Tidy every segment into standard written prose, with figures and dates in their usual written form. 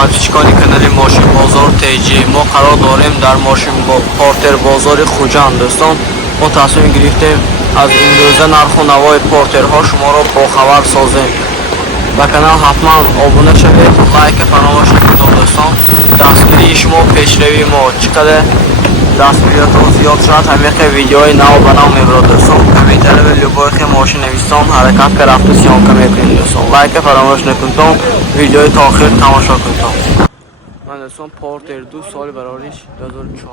подписчикони канали Мошин Бозор TG. Мо қарор дорем дар Мошин Портер бозори Хуҷанд дӯстон. Мо тасмим гирифтем аз имрӯза нарху навои портерҳо шуморо бохабар созем. Ба канал ҳатман обуна шавед, лайка фаромӯш накунед дӯстон. Дастгирии шумо пешравии мо чӣ қадар дастгириятон зиёд шуд, ҳамеқа видеои нав ба нав мебарад дӯстон. Комментария любой хел мошин навистон ҳаракат ка рафта сёнка мекунем дӯстон. Лайка фаромӯш накунед, видеои то охир тамошо кунед. Ман дӯстон Портер 2 соли барориш 2014.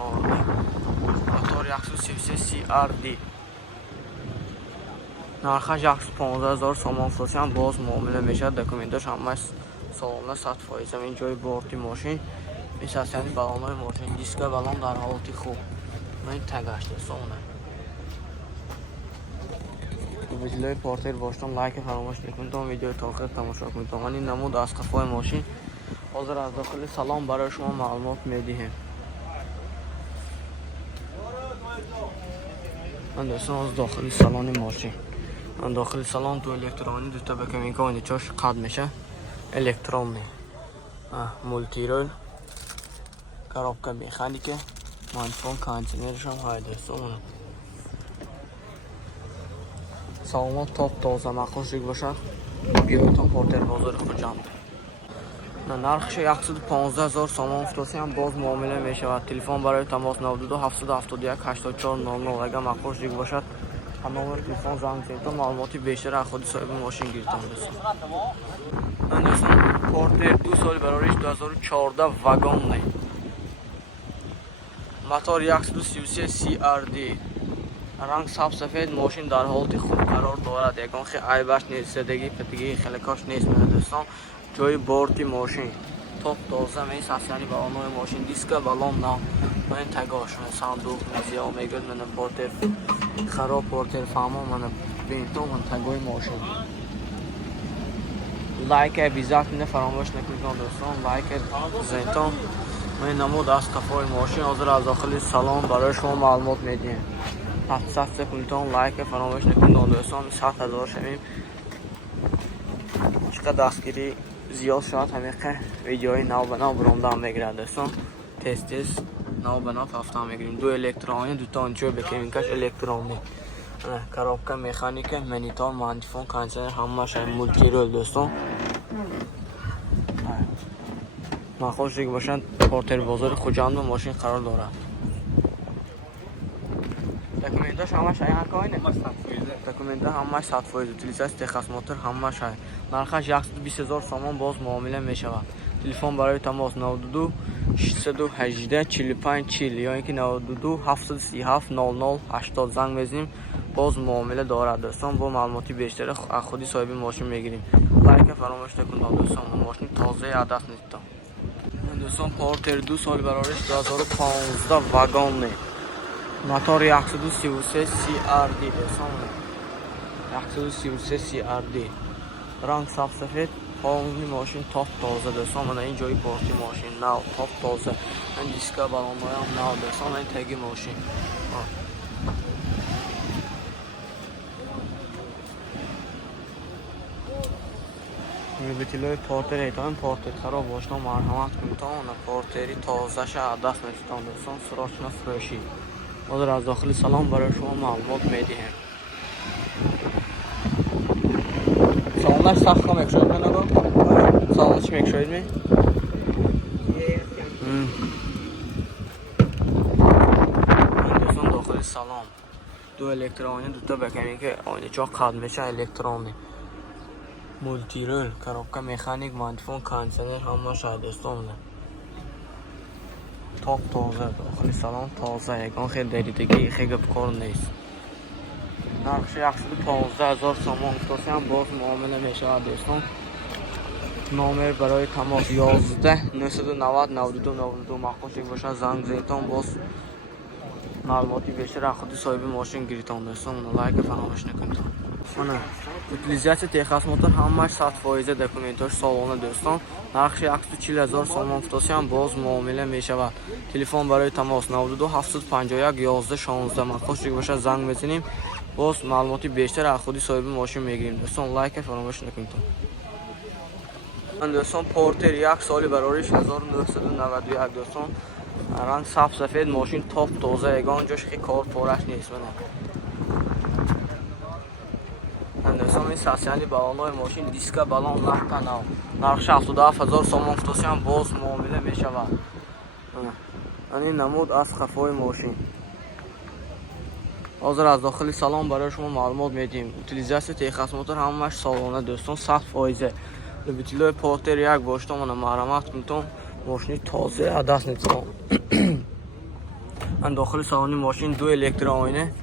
Мотор 133 CRD. Нархаш 150,000 сомон фурӯшам, боз муомила мешавад. Документаш ҳамаш солона 100%. Ин ҷои борти мошин, мисасяни баллонои мошин, диска баллон дар ҳолати хуб. Ман тагаш дӯстон. Видеои Портер боштон лайка фаромӯш накунед, видеои то охир тамошо кунед. Ман ин намуд аз қафои мошин ҳозир аз дохили салон барои шумо маълумот медиҳем. Ман дӯстон аз дохили салони мошин. Ман дохили салон ду электрони дута бакаминка оничош қад меша. Электронный. Мультирол. Коробка механика. Мантфон кондиционершам ҳай дӯстон. Салонот топ тоза махушик бошад. Биёйтон Портер бозори Хуҷанд. Нархш 115,000 сомон фурӯшам, боз муомила мешавад. Телефон барои тамос 92 771 84 00. Агар махушик бошад, номер телефон занг зенед, маълумоти бештар аз худи соҳиби мошин гирифтам дӯстон. Ман дӯстон Портер 2 соли барориш 2014 вагонный. Мотор 133 CRD. ранг сабсафед, мошин дар ҳолати хуб қарор дорад. Ягон хел айбаш нест, зедагӣ патагии хеле кош нест дӯстон. ҷои борти мошин топ тоза месасяни баллонои мошин, диска баллон нав. Ман тагош сандуқ мезиё мегӯд мана Портер хароб, Портер фаҳмо мана бинто ман тагои мошин. Лайка визат не фаромӯш накунед дӯстон. Лайка зентон. Ман намуд аз қафои мошин ҳозир аз дохили салон барои шумо маълумот медиҳем. Подписаться кунед, лайка фаромӯш накунед дӯстон. 100,000 шавем. Чӣ қадар дастгирӣ зиёд шуд, ҳамеқа видеои нав ба нав брондам мегирад дӯстон. Тез нав ба нав ҳафта мегирем. Ду электрони, дута ончо бекеминкаш электрони. Коробка механика, монитор, мантифон, кондиционер ҳамаш мультирол дӯстон. Махушик бошад, Портер бозори Хуҷанд мошин қарор дорад. Документаш ҳамаш ҳайкоине. Документа ҳамаш 100%. Утилизация техосмотр ҳамаш ҳай. Нархаш 120,000 сомон, боз муомила мешавад. Телефон барои тамос 92 618 45 40 ё ин ки 92 737 00 80 занг мезанем. Боз муомила дорад дӯстон. Бо маълумоти бештар аз худи соҳиби мошин мегирем. Лайка фаромӯш накунед дӯстон. Мошин тозаи адаст нестон. Дӯстон Портер 2 соли барориш 2015 вагонный. Мотор 133 CRD дӯстон. 133 CRD. ранг сабсафед, ҳолни мошин топ тоза дӯстон. Мана ин ҷои борти мошин нав топ тоза. Ин диска баллоноям нав дӯстон. Ин таги мошин. Любителои Портер ҳетон Портер хароб бошон марҳамат кунед. Портери тозаша адаст нестон дӯстон. Срочно фурӯшӣ. ҳозир аз дохили салон барои шумо маълумот медиҳем. Салонаш сахт мекушоид менаго? Салон чӣ мекушоид ме? Дӯстон дохили салон ду электрони, дута бакаминка оничо қад меша электрони. Мультирол, коробка механик, мантифон, кондиционер ҳамаш ҳай дӯстон. Топ тоза, дохили салон тоза, ягон хел даридагӣ хел гапкор нест. Нархш 115,000 сомон фурӯшам, боз муомила мешавад дӯстон. номер барои тамос 11 990 92 92. махушик бошад занг зентон, боз маълумоти бештар аз худи соҳиби мошин гиритон дӯстон. Лайка фаромӯш накунед. Утилизация техосмотр ҳамаш 100%. Документаш солона дӯстон. нархш 140,000 сомон фурӯшам, боз муомила мешавад. Телефон барои тамос 92 751 11 16. махушик бошад занг мезанем, боз маълумоти бештар аз худи соҳиби мошин мегирем дӯстон. лайка фаромӯш накунед. دوستان پورتر یک سالی برایش 1991 دوستان رنگ سبز سفید ماشین تاپ تازه اگان جاش خیلی کار پارش نیست دوستان این ساسیانی بالانای ماشین دیسکا بالان لحظه نو نرخش 77,000 سوم افتاسی هم باز معامله می شود. این نمود از خفای ماشین. حاضر از داخل سالن برای شما معلومات میدیم. اوتیلیزاسیون تخصص موتور همش سالانه دوستان 100%. لبیتیلوی پورتر یک باشتا من مرمت کنتم ماشین تازه عدس نیستم. من داخل سالن ماشین دو الکتر آینه.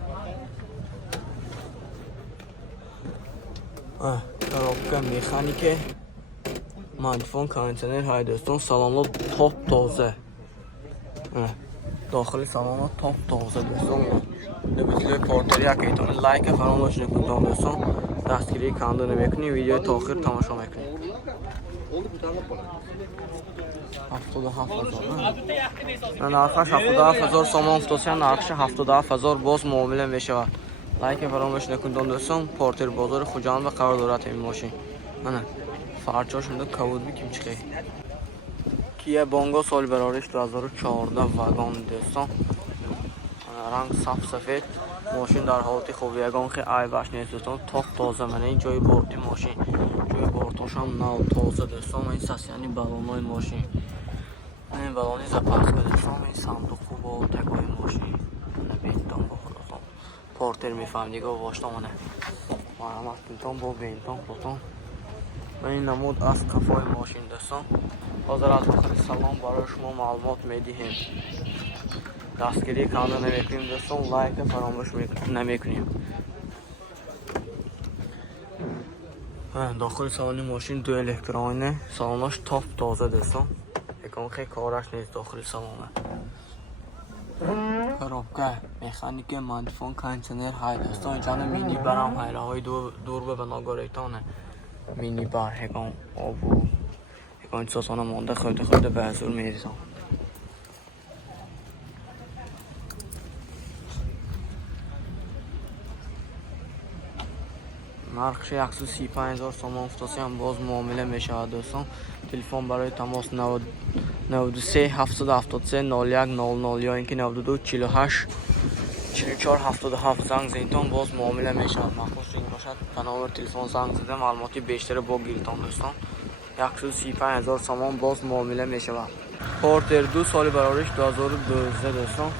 کارابکا مکانیک مانیفون کانتینر های دوستان سالن توپ تازه. داخل سالن توپ تازه دوستان. لبیتیلوی پورتر یک ایتون لایک فراموش نکنید دوستان. دستگیری کاندو نمیکنی ویدیو تا آخر تماشا میکنی. 77,000 نرخش 77,000 سوم افتاسی نرخش 77,000 باز معامله میشود. لایک فراموش نکنید دوستان. پورتر بازار خوجند و قرار دارد این ماشین. من فرچاش میده کود بکیم چخی کیه بانگو سال برارش 2014 واگن دوستان رنگ سبز سفید ماشین در حالت خوبی یگان خیلی عیبش نیست دوستان تاپ تازه من این جای بورتی ماشین جای بورتاش هم نو تازه دوستان این ساسیانی بالانای ماشین این بالانی زپاس که دوستان این صندوق با تکای ماشین بینتان با خودتان پورتر میفهم دیگه واشتا منه مرمت بینتان با بینتان خودتان و این نمود از کفای ماشین دوستان حاضر از داخل سلام برای شما معلومات میدهیم دستگیری کانال نمیکنیم دوستان لایک فراموش نمیکنیم داخل سالن ماشین دو الکترونه سالناش تاپ تازه دوستان یکم خیلی کارش نیست داخل سالن کارابکا مکانیک مانیفون کانتینر های دوستان جان مینی برام های راهای دور به بناگاریتانه مینی بار هکان آبو هکان ساسانه مانده خیلی به حضور میریزم نرخش 135,000 سوم افتاسی هم باز معامله میشود دوستان تلفن برای تماس 93 773 01 00 یا اینکه 92 48 44 77 زنگ زنیتان باز معامله میشود مخصوص این باشد تناور تلفن زنگ زده معلوماتی بیشتر با گیرتان دوستان 135,000 سوم باز معامله میشود پورتر 2 سال برایش 2012 دوستان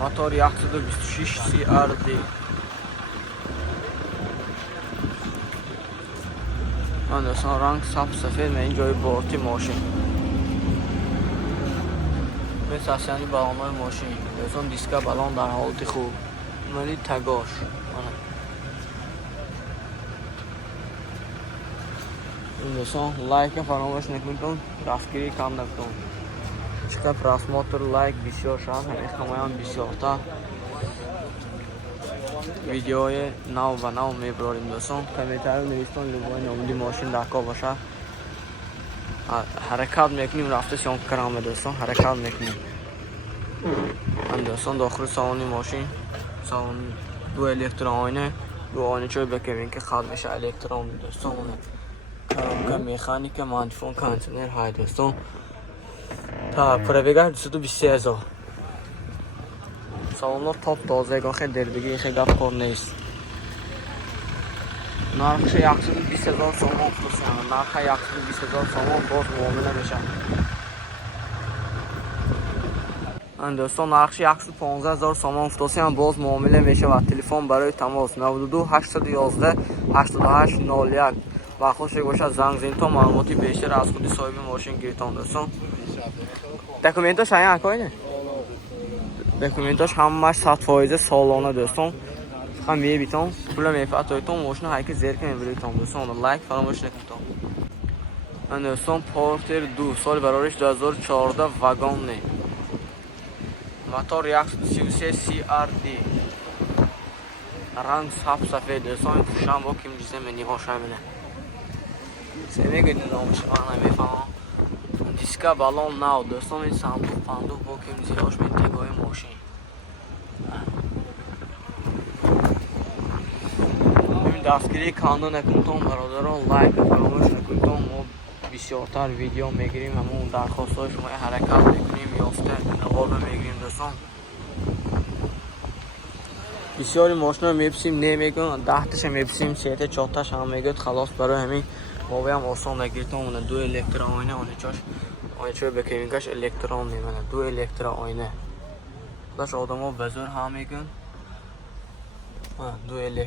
موتور 126 CRD من دوستان رنگ سبز سفید من این جای بورتی ماشین به ساسیانی بالانای ماشین دوستان دیسکا بالان در حالت خوب منی تگاش این دوستان لایک فراموش نکنید دستگیری کم نکنید چقدر پراسماتر لایک بسیار شد همه خمایان بسیار تا ویدیوهای نو و نو میبراریم دوستان کمیتر رو نویستان لبای نامدی ماشین دکا باشه حرکت میکنیم رفته سیان کرامه دوستان حرکت میکنیم من دوستان داخل سالن ماشین سالن دو الکتر آینه دو آینه چوی بکنیم که خط میشه الکترون دوستان کارابکا مکانیک مانیفون کانتینر های دوستان تا پرویگر 223,000 سالن تاپ تازه گاه خیلی دربگی خیلی گفت کار نیست نرخش 120,000 سوم افتاسی نرخ 120,000 سوم باز معامله میشه من دوستان نرخش 115,000 سوم افتاسی هم باز معامله میشه و تلفن برای تماس 92 811 88 01 و خوش باشد زنگ زنید تا معلوماتی بیشتر از خود صاحب ماشین گیرتان دوستان دکومنتاش های اکاینه دکومنتاش همش 100% سالانه دوستان هم میبیتون پول میفت هایتون ماشین هایی که زیر که میبریتون دوستان لایک فراموش نکنید من دوستان پورتر 2 سال برایش 2014 واگن نه موتور 133 CRD رنگ سبز سفید دوستان فوشم با کم جیزه منی باشه منه سمیگید نامش من نمیفهمم دیسکا بالون نو دوستان این صندوق با کم زیراش من تگای ماشین دستگیری کانون نکنتون برادران لایک فراموش نکنتون و بسیارتر ویدیو میگیریم، همون درخواست های شما حرکت میکنیم، یافته نوار رو میگیریم دوستان. بسیاری ماشین رو میبسیم نمیگن، 10 تاش میبسیم 3 تا 4 تاش هم میگه خلاص. برای همین بابی هم آسان نگیرتم. اون دو الکترا آینه، اون چوی بکنیمش الکترون میمونه، دو الکترا آینه. داش آدما بزرگ هم میگن دو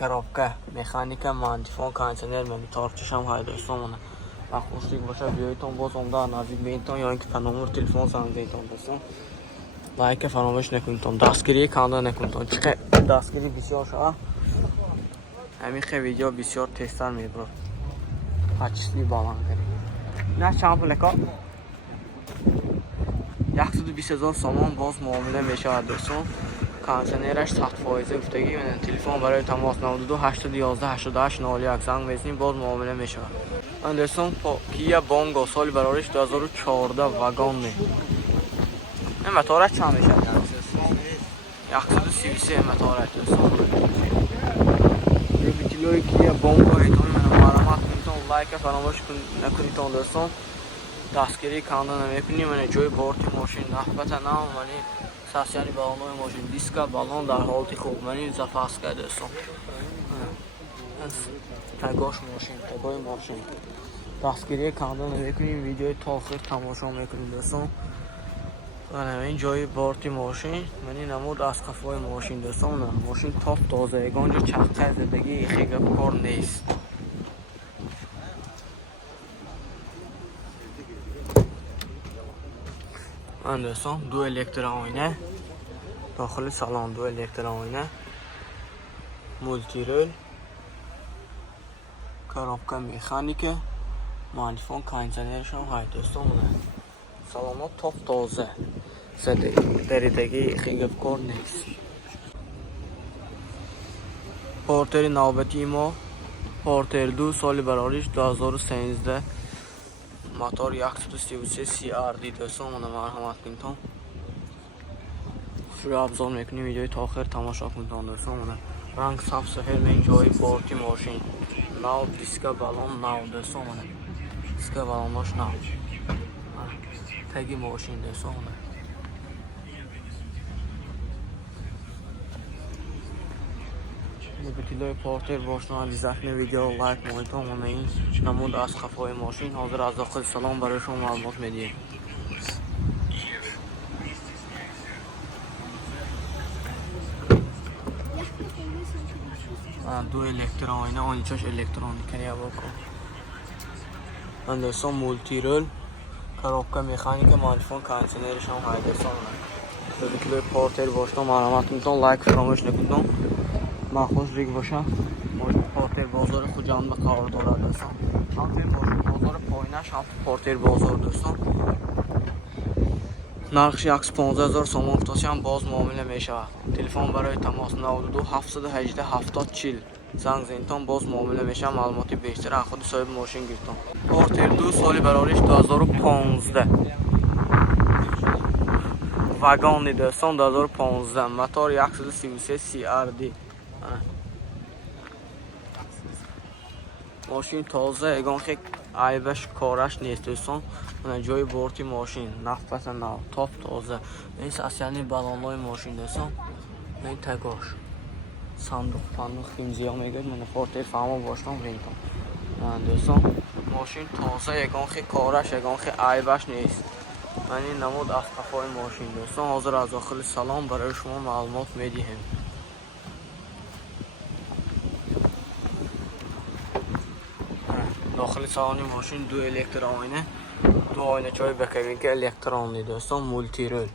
کارابکا مکانیکا مانتیفون کانسنر من تارچش هم های دوستان. من خوشی باشه بیایتون باز عمده نزدیک بینتون یا اینکه نمبر تلفن زنگ بزنید دوستان. لایک فراموش نکنید، دستگیری کانال نکنید. چه دستگیری بسیار شده، همین خیلی ویدیو بسیار تستر میبرد. هچلی بالان کنید نه چند پلکا 120,000 سامان باز معامله میشه دوستان. کانسنرش 100% افتگی. تلفن برای تماس 92 811 88 91 زنگ بزنید باز معامله میشه. من دوستان کیا بونگو سال برایش 2014 واگن می این متارش چند میشه؟ 133 متارش دوستان. یه ویدیوی کیا بونگو ایتون من معلومات میتون لایک فراموش نکنید دوستان. دستگیری کانال نمیکنیم. من جوی بورتی ماشین نخبت نام ولی ساسیانی بالون ماشین دیسکا بالون در حالت خوب منی زفاس کرده دوستان. تگاش ماشین تگای ماشین دستگیری کانال نمیکنیم. ویدیوی تا آخر تماشا میکنیم دوستان. این جای بورتی ماشین منی نمود از کفای ماشین دوستان. ماشین تاپ تازه اگانجا چخه زدگی خیلی کار نیست. من دوستان دو الکترا آینه داخل سالن، دو الکترا آینه مولتی رول کارابکا مکانیکه مانیفون کانسنرش هم های دوستان. سالن ها تاپ تازه دریدگی خیلی کار نیست. پورتر نوبتی ما پورتر 2 سال براریش 2013 موتور 133 CRD دوستان. مرحمت کنید شروع ابزار میکنیم. ویدیوی تا آخر تماشا کنید دوستان. رنگ صاف سفید من جای بورتی ماشین ناو دیسکا بالون ناو دوستان. دیسکا بالونش ناو تگی ماشین دوستان. بطیلای پورتر باشنا لیزت ویدیو لایک مایتون و این نمود از خفای ماشین حاضر از داخل سلام برای شما معلومات میدیم. دو الکترا آینه آنیچاش الکترونیک کنی بکن. من دوستان مولتی رول کارابکا مکانیک مانیفون کانسنرش هم های دوستان. بطیلای پورتر باشنا معلومات میتون لایک فراموش نکنید. من خوش ریگ باشم. پورتر بازار خوجان به کار داره دوستان. بازار پایینش هم پورتر بازار دوستان. نرخش 115,000 سوم افتاسی هم باز معامله میشه. تلفن برای تماس 92 718 70 40 زنگ زنیتون باز معامله میشه. معلوماتی بیشتر از خود صاحب ماشین گرفتم. پورتر 2 سالی برایش 2015 واگن دوستان 2015 موتور 133 CRD ماشین تازه اگان خیلی عیبش کارش نیست دوستان. جای بورتی ماشین نفت نو تاپ تازه. این ساسیانی بالانای ماشین دوستان. این تگاش صندوق خیمزی ها میگه. من پورتر فهمو باشتم بینتم دوستان. ماشین تازه اگان خیلی کارش اگان خیلی عیبش نیست. من این نمود از کفای ماشین دوستان حاضر از داخل سلام برای شما معلومات میدیم. داخل سالن ماشین دو الکترا آینه، دو آینه چای بکوین که الکترونی دوستان مولتی رول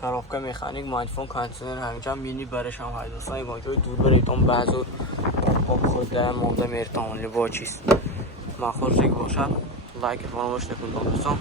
کارابکا مکانیک مانیفون کانسنر همینجا مینی برش هم های دوستان. این باجوی دور بریتون بعضو خود ده مونده میرتون با چیز من خود ریگ باشم. لایک فراموش نکنید دوستان.